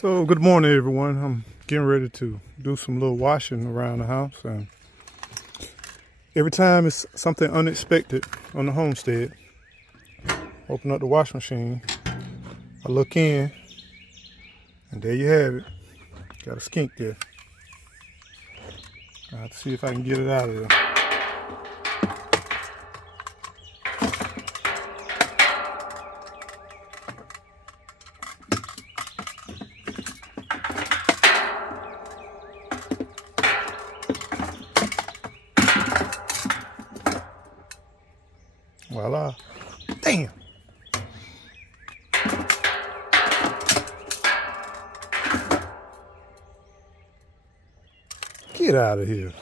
So good morning, everyone. I'm getting ready to do some little washing around the house, and every time it's something unexpected on the homestead, open up the wash machine, I look in, and there you have it. Got a skink there. I have to see if I can get it out of there. Voila. Damn. Get out of here.